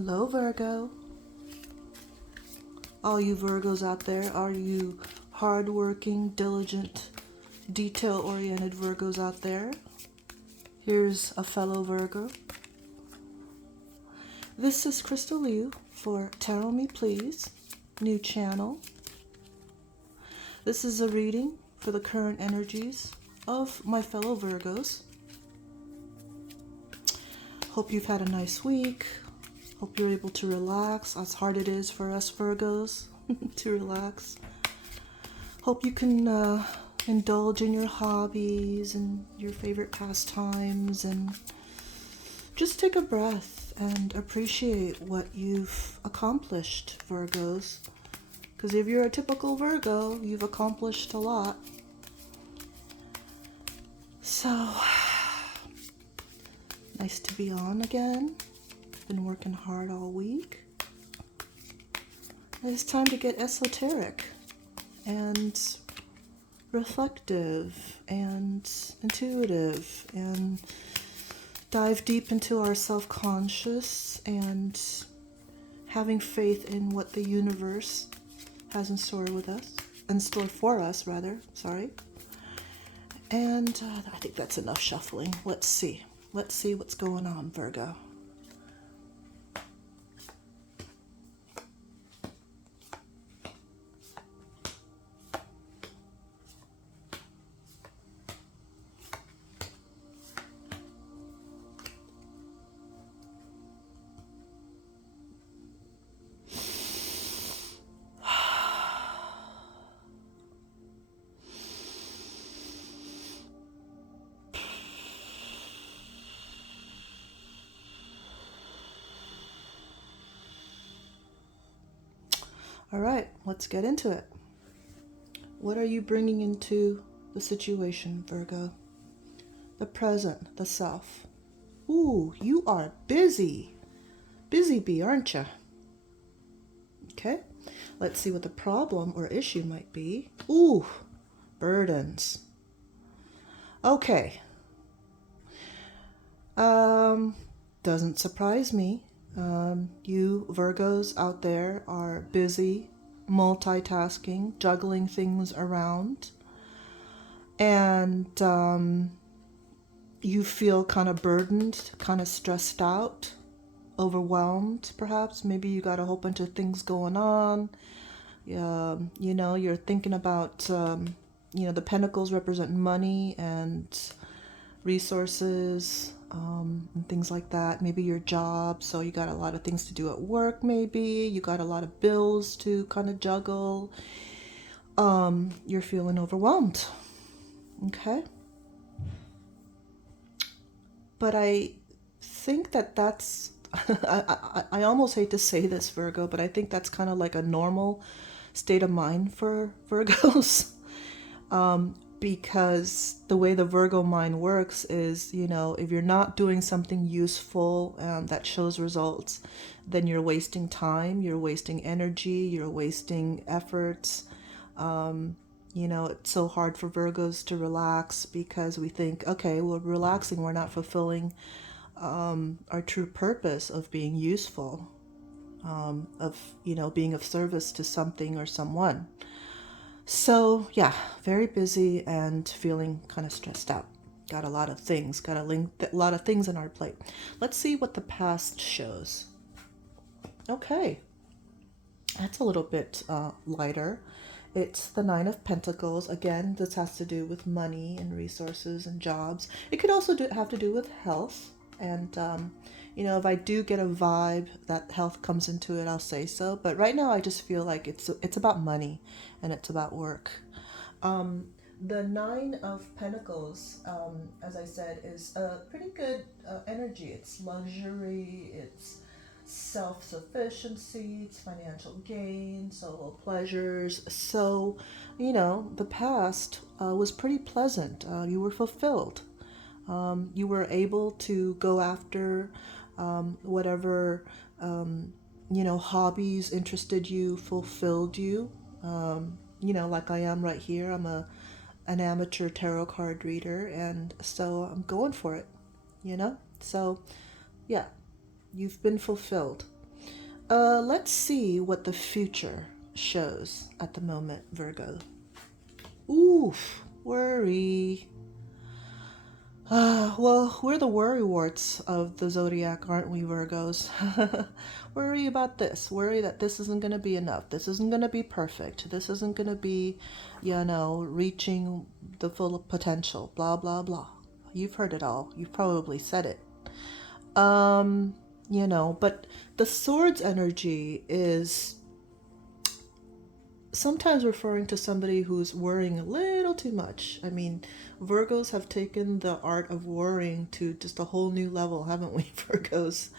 Hello, Virgo. All you Virgos out there, are you hardworking, diligent, detail-oriented Virgos out there? Here's a fellow Virgo. This is Crystal Liu for Tarot Me Please, new channel. This is a reading for the current energies of my fellow Virgos. Hope you've had a nice week. Hope you're able to relax, as hard it is for us Virgos to relax. Hope you can indulge in your hobbies and your favorite pastimes and just take a breath and appreciate what you've accomplished, Virgos. Because if you're a typical Virgo, you've accomplished a lot. So, nice to be on again. Been working hard all week. It's time to get esoteric and reflective and intuitive and dive deep into our self-conscious and having faith in what the universe has in store with us, in store for us rather, sorry. And I think that's enough shuffling. Let's see what's going on, Virgo. All right, let's get into it. What are you bringing into the situation, Virgo? The present, the self. Ooh, you are busy. Busy bee, aren't you? Okay, let's see what the problem or issue might be. Ooh, burdens. Okay. Doesn't surprise me. You Virgos out there are busy, multitasking, juggling things around, and you feel kind of burdened, kind of stressed out, overwhelmed perhaps. Maybe you got a whole bunch of things going on. You're thinking about, the pentacles represent money and resources, and things like that. Maybe your job, so you got a lot of things to do at work. Maybe you got a lot of bills to kind of juggle. You're feeling overwhelmed. Okay, but I think that's I almost hate to say this, Virgo, but I think that's kind of like a normal state of mind for Virgos. Because the way the Virgo mind works is, if you're not doing something useful that shows results, then you're wasting time, you're wasting energy, you're wasting efforts. It's so hard for Virgos to relax because we think, okay, we're relaxing, we're not fulfilling our true purpose of being useful, of being of service to something or someone. So yeah, very busy and feeling kind of stressed out. Got a lot of things, a lot of things on our plate. Let's see what the past shows. Okay, that's a little bit lighter. It's the Nine of Pentacles. Again, this has to do with money and resources and jobs. It could also have to do with health. And, if I do get a vibe that health comes into it, I'll say so. But right now, I just feel like it's about money and it's about work. The Nine of Pentacles, as I said, is a pretty good energy. It's luxury, it's self-sufficiency, it's financial gain, solo pleasures. So, the past was pretty pleasant. You were fulfilled. You were able to go after whatever, hobbies interested you, fulfilled you. Like I am right here. I'm an amateur tarot card reader, and so I'm going for it, So, yeah, you've been fulfilled. Let's see what the future shows at the moment, Virgo. Oof, worry. Well, we're the worrywarts of the zodiac, aren't we, Virgos? Worry about this. Worry that this isn't going to be enough. This isn't going to be perfect. This isn't going to be, reaching the full potential. Blah, blah, blah. You've heard it all. You've probably said it. But the swords energy is sometimes referring to somebody who's worrying a little too much. I mean, Virgos have taken the art of worrying to just a whole new level, haven't we, Virgos?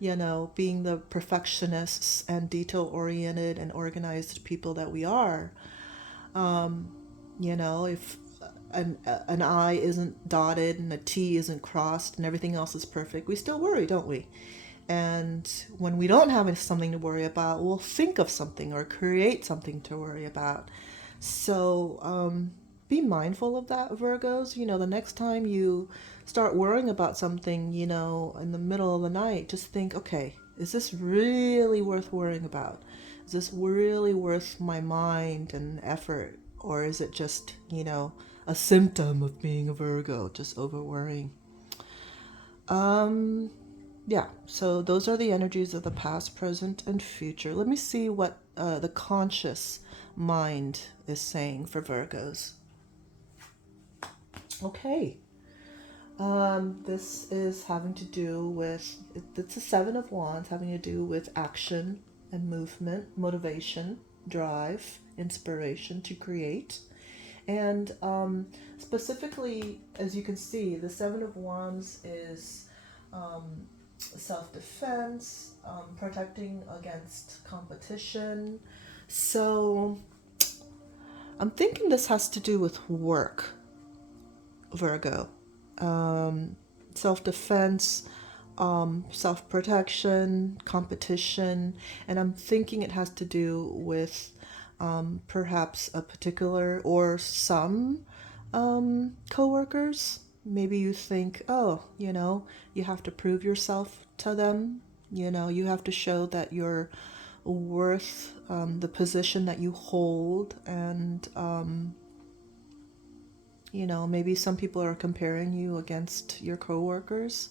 Being the perfectionists and detail oriented and organized people that we are. If an I isn't dotted and a T isn't crossed and everything else is perfect, we still worry, don't we? And when we don't have something to worry about, we'll think of something or create something to worry about. So be mindful of that, Virgos. The next time you start worrying about something, in the middle of the night, just think, okay, is this really worth worrying about? Is this really worth my mind and effort? Or is it just, a symptom of being a Virgo, just over worrying? Yeah, so those are the energies of the past, present, and future. Let me see what the conscious mind is saying for Virgos. Okay. This is having to do with, it's a Seven of Wands, having to do with action and movement, motivation, drive, inspiration to create. And specifically, as you can see, the Seven of Wands is self-defense, protecting against competition. So I'm thinking this has to do with work, Virgo. Self-defense, self-protection, competition, and I'm thinking it has to do with perhaps a particular or some coworkers. Maybe you think, oh, you have to prove yourself to them. You have to show that you're worth the position that you hold. And, maybe some people are comparing you against your coworkers.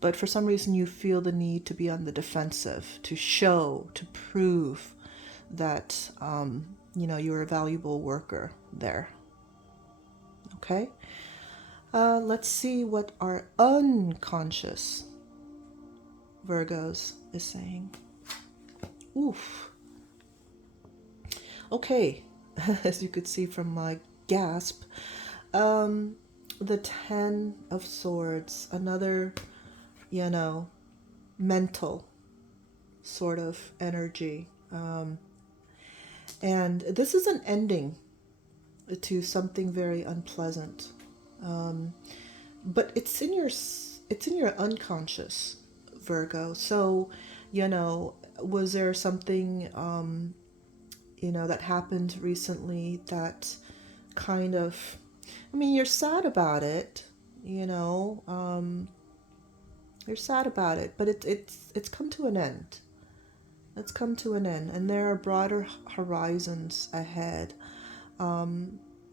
But for some reason, you feel the need to be on the defensive, to show, to prove that, you're a valuable worker there. Okay? Let's see what our unconscious Virgos is saying. Oof. Okay, as you could see from my gasp, the Ten of Swords, another, mental sort of energy. And this is an ending to something very unpleasant. But it's in your unconscious, Virgo. So, was there something that happened recently that kind of, you're sad about it, you're sad about it, but it's come to an end. It's come to an end, and there are broader horizons ahead.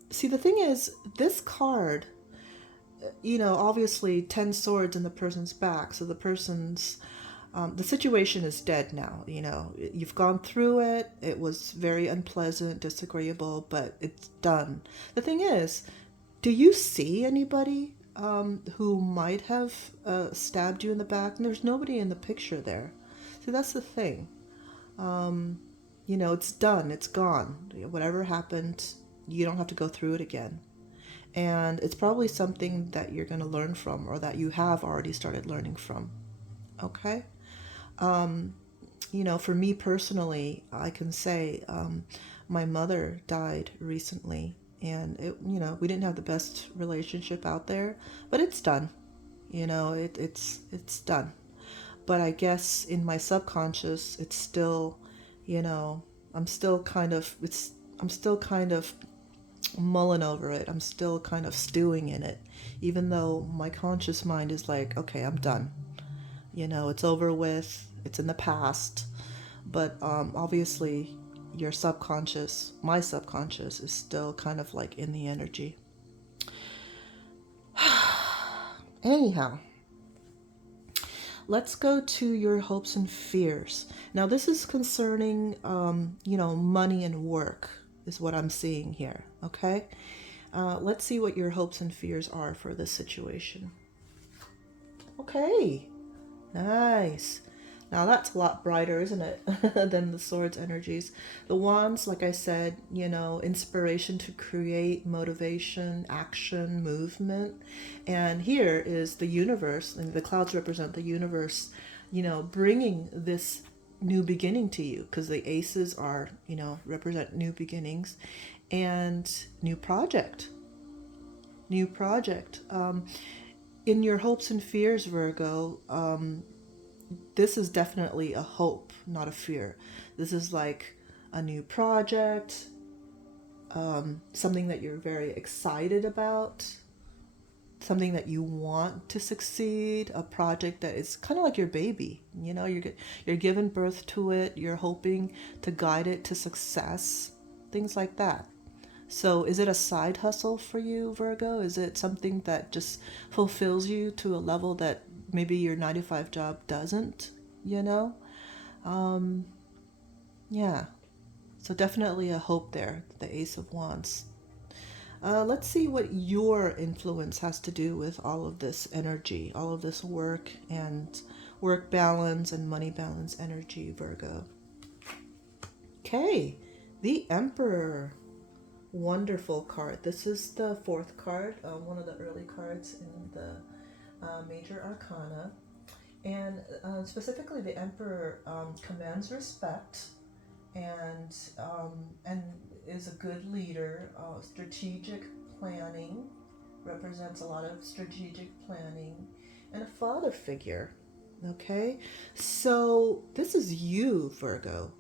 See, the thing is, this card, obviously 10 swords in the person's back. So the person's, the situation is dead now. You've gone through it. It was very unpleasant, disagreeable, but it's done. The thing is, do you see anybody who might have stabbed you in the back? And there's nobody in the picture there. See, that's the thing. It's done. It's gone. Whatever happened, you don't have to go through it again. And it's probably something that you're going to learn from, or that you have already started learning from. Okay? For me personally, I can say my mother died recently, and we didn't have the best relationship out there, but it's done. It's done. But I guess in my subconscious, it's still, I'm still kind of mulling over it. I'm still kind of stewing in it, even though my conscious mind is like, okay, I'm done. It's over with. It's in the past. But obviously, your subconscious, my subconscious, is still kind of like in the energy. Anyhow, let's go to your hopes and fears. Now, this is concerning, money and work, is what I'm seeing here. Okay. Let's see what your hopes and fears are for this situation. Okay. Nice. Now that's a lot brighter, isn't it, than the swords energies. The wands, like I said, inspiration to create, motivation, action, movement. And here is the universe, and the clouds represent the universe, bringing this new beginning to you, because the aces are, represent new beginnings and new project. New project. In your hopes and fears, Virgo, this is definitely a hope, not a fear. This is like a new project, something that you're very excited about, something that you want to succeed, a project that is kind of like your baby. You're giving birth to it, you're hoping to guide it to success, things like that. So is it a side hustle for you, Virgo? Is it something that just fulfills you to a level that maybe your 9 to 5 job doesn't, Yeah. So definitely a hope there, the Ace of Wands. Let's see what your influence has to do with all of this energy, all of this work and work balance and money balance energy, Virgo. Okay, the Emperor. Wonderful card. This is the fourth card, one of the early cards in the major arcana. And specifically, the Emperor commands respect and is a good leader. Strategic planning, represents a lot of strategic planning, and a father figure. Okay, so this is you, Virgo.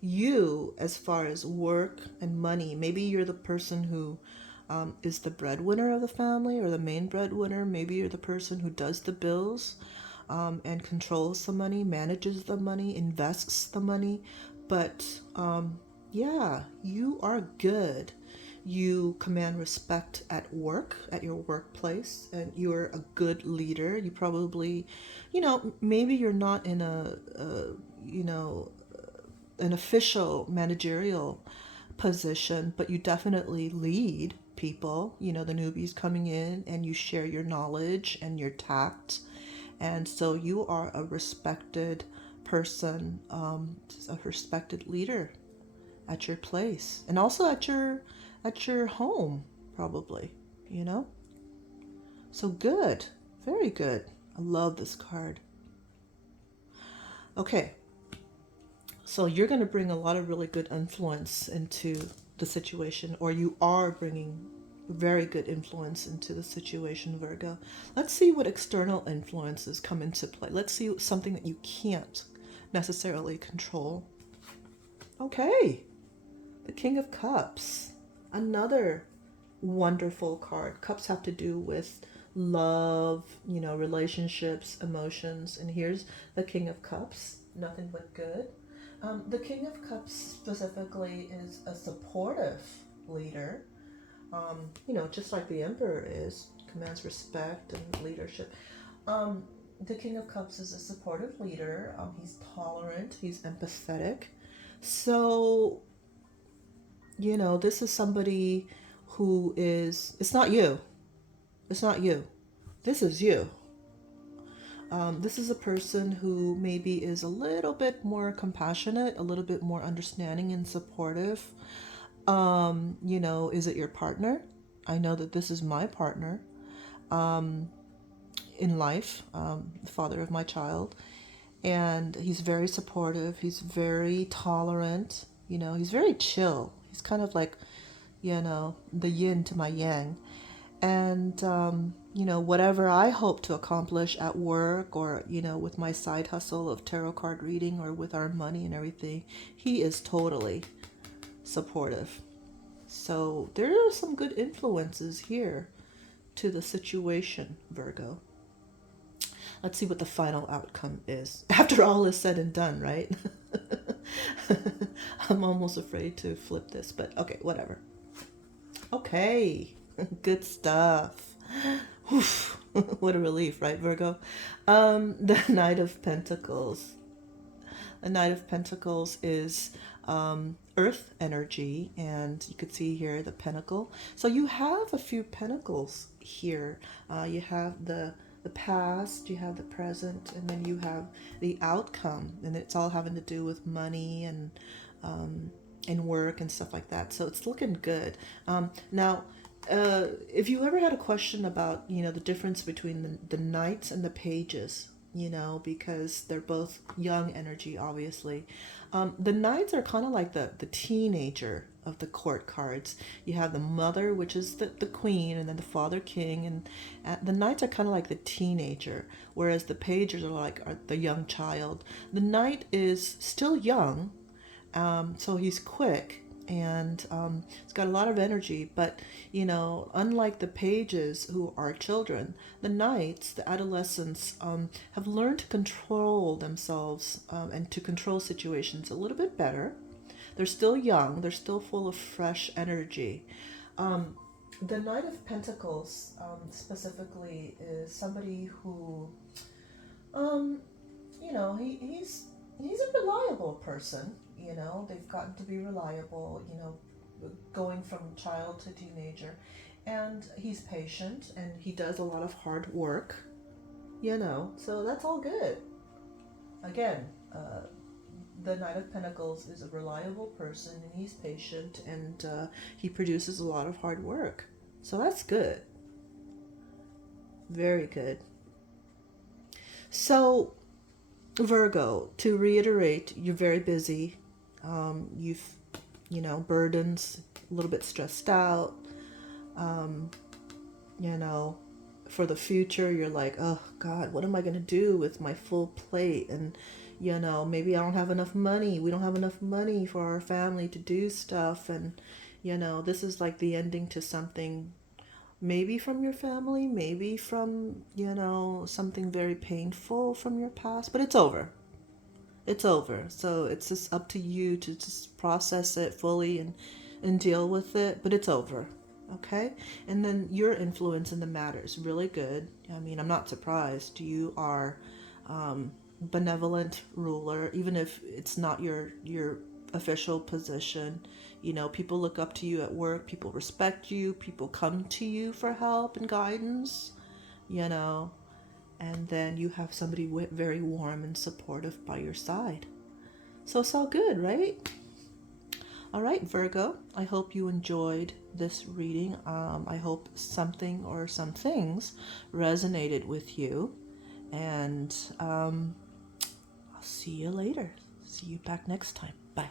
You, as far as work and money. Maybe you're the person who is the breadwinner of the family, or the main breadwinner. Maybe you're the person who does the bills and controls the money, manages the money, invests the money. But yeah, you are good. You command respect at work, at your workplace, and you're a good leader. You probably, maybe you're not in an official managerial position, but you definitely lead people, the newbies coming in, and you share your knowledge and your tact. And so you are a respected person, a respected leader at your place, and also at your home, probably, So good. Very good. I love this card. Okay. So you're going to bring a lot of really good influence into the situation, or you are bringing very good influence into the situation, Virgo. Let's see what external influences come into play. Let's see something that you can't necessarily control. Okay, the King of Cups. Another wonderful card. Cups have to do with love, relationships, emotions. And here's the King of Cups. Nothing but good. The King of Cups specifically is a supportive leader, just like the Emperor is, commands respect and leadership. The King of Cups is a supportive leader. He's tolerant, he's empathetic. So, this is somebody who is, it's not you. It's not you. This is you. This is a person who maybe is a little bit more compassionate, a little bit more understanding and supportive. Is it your partner? I know that this is my partner in life, the father of my child. And he's very supportive. He's very tolerant. He's very chill. He's kind of like, the yin to my yang. And, whatever I hope to accomplish at work, or, with my side hustle of tarot card reading, or with our money and everything, he is totally supportive. So there are some good influences here to the situation, Virgo. Let's see what the final outcome is. After all is said and done, right? I'm almost afraid to flip this, but okay, whatever. Okay, good stuff. Oof. What a relief, right, Virgo? The Knight of Pentacles. The Knight of Pentacles is earth energy, and you could see here the pentacle. So you have a few pentacles here. You have the past, you have the present, and then you have the outcome, and it's all having to do with money and work and stuff like that. So it's looking good. Now, if you ever had a question about, the difference between the knights and the pages, because they're both young energy, obviously. The knights are kind of like the teenager of the court cards. You have the mother, which is the queen, and then the father king, and the knights are kind of like the teenager, whereas the pages are the young child. The knight is still young, so he's quick, and he's got a lot of energy, but unlike the pages who are children, the knights, the adolescents, have learned to control themselves, and to control situations a little bit better. They're still young, they're still full of fresh energy. The Knight of Pentacles, specifically, is somebody who, he's a reliable person. They've gotten to be reliable, going from child to teenager. And he's patient, and he does a lot of hard work, so that's all good. Again, the Knight of Pentacles is a reliable person, and he's patient, and he produces a lot of hard work. So that's good. Very good. So, Virgo, to reiterate, you're very busy. You've, burdens, a little bit stressed out. Um, for the future, you're like, oh God, what am I going to do with my full plate? And, maybe I don't have enough money. We don't have enough money for our family to do stuff. And, this is like the ending to something, maybe from your family, maybe from, something very painful from your past, but it's over. It's over. So it's just up to you to just process it fully and deal with it, but it's over. Okay? And then your influence in the matter is really good. I mean, I'm not surprised. You are benevolent ruler, even if it's not your official position. People look up to you at work, people respect you, people come to you for help and guidance, and then you have somebody very warm and supportive by your side. So it's all good, right? All right, Virgo, I hope you enjoyed this reading. I hope something or some things resonated with you, and I'll see you later. See you back next time. Bye.